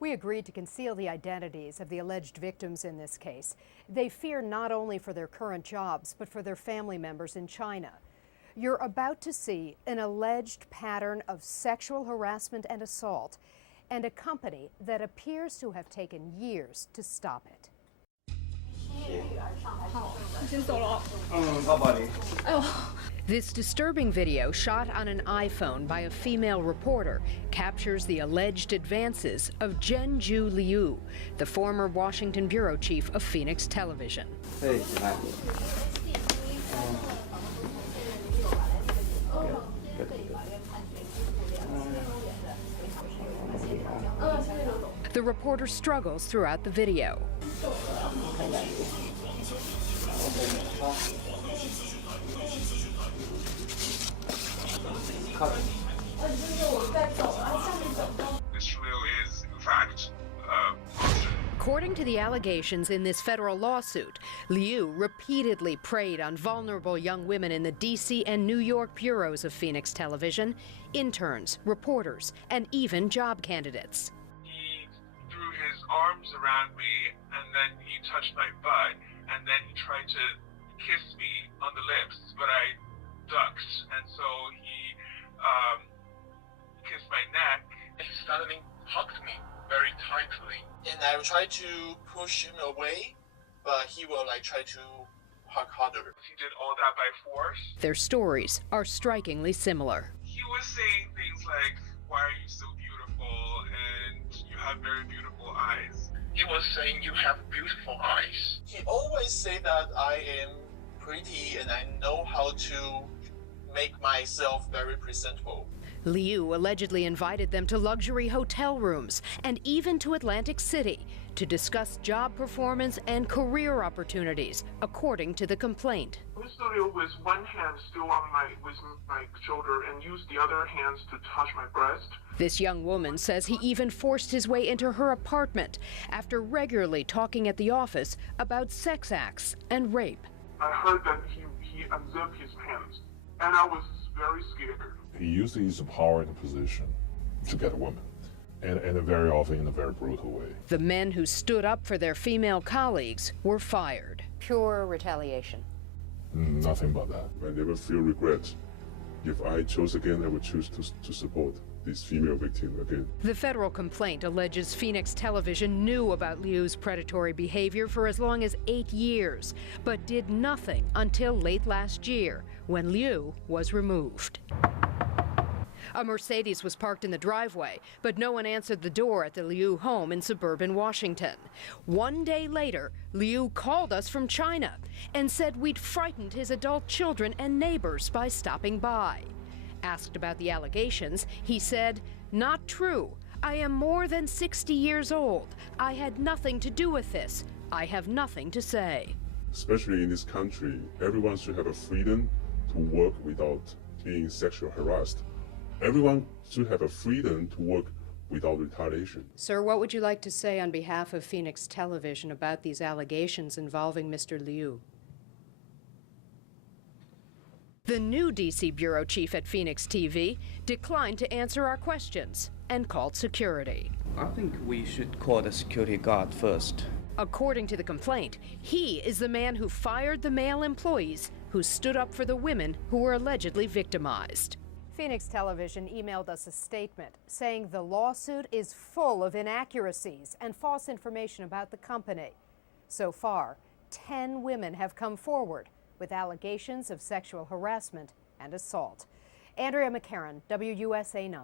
We agreed to conceal the identities of the alleged victims in this case. They fear not only for their current jobs, but for their family members in China. You're about to see an alleged pattern of sexual harassment and assault, and a company that appears to have taken years to stop it. This disturbing video, shot on an iPhone by a female reporter, captures the alleged advances of Zhenju Liu, the former Washington bureau chief of Phoenix Television. Hey, The reporter struggles throughout the video. This Liu is, in fact, According to the allegations in this federal lawsuit, Liu repeatedly preyed on vulnerable young women in the D.C. and New York bureaus of Phoenix Television, interns, reporters, and even job candidates. He threw his arms around me, and then he touched my butt, and then he tried to kiss me on the lips, but I ducked, and so he kissed my neck. He suddenly hugged me very tightly. And I will try to push him away, but he will try to hug harder. He did all that by force. Their stories are strikingly similar. He was saying things like, "Why are you so beautiful?" and "You have very beautiful eyes." He was saying, "You have beautiful eyes." He always say that I am pretty and I know how to make myself very presentable. Liu allegedly invited them to luxury hotel rooms and even to Atlantic City to discuss job performance and career opportunities, according to the complaint. Mr. Liu with one hand still on with my shoulder and used the other hands to touch my breast. This young woman says he even forced his way into her apartment after regularly talking at the office about sex acts and rape. I heard that he unzipped his pants, and I was very scared. He used his power and position to get a woman, and very often in a very brutal way. The men who stood up for their female colleagues were fired. Pure retaliation. Nothing but that. I never feel regret. If I chose again, I would choose to support this female victim again. The federal complaint alleges Phoenix Television knew about Liu's predatory behavior for as long as 8 years, but did nothing until late last year, when Liu was removed. A Mercedes was parked in the driveway, but no one answered the door at the Liu home in suburban Washington. One day later, Liu called us from China and said we'd frightened his adult children and neighbors by stopping by. Asked about the allegations, he said, "Not true. I am more than 60 years old. I had nothing to do with this. I have nothing to say." Especially in this country, everyone should have a freedom to work without being sexually harassed. Everyone should have a freedom to work without retaliation. Sir, what would you like to say on behalf of Phoenix Television about these allegations involving Mr. Liu? The new D.C. bureau chief at Phoenix TV declined to answer our questions and called security. I think we should call the security guard first. According to the complaint, he is the man who fired the male employees who stood up for the women who were allegedly victimized. Phoenix Television emailed us a statement saying the lawsuit is full of inaccuracies and false information about the company. So far, 10 women have come forward with allegations of sexual harassment and assault. Andrea McCarran, WUSA 9.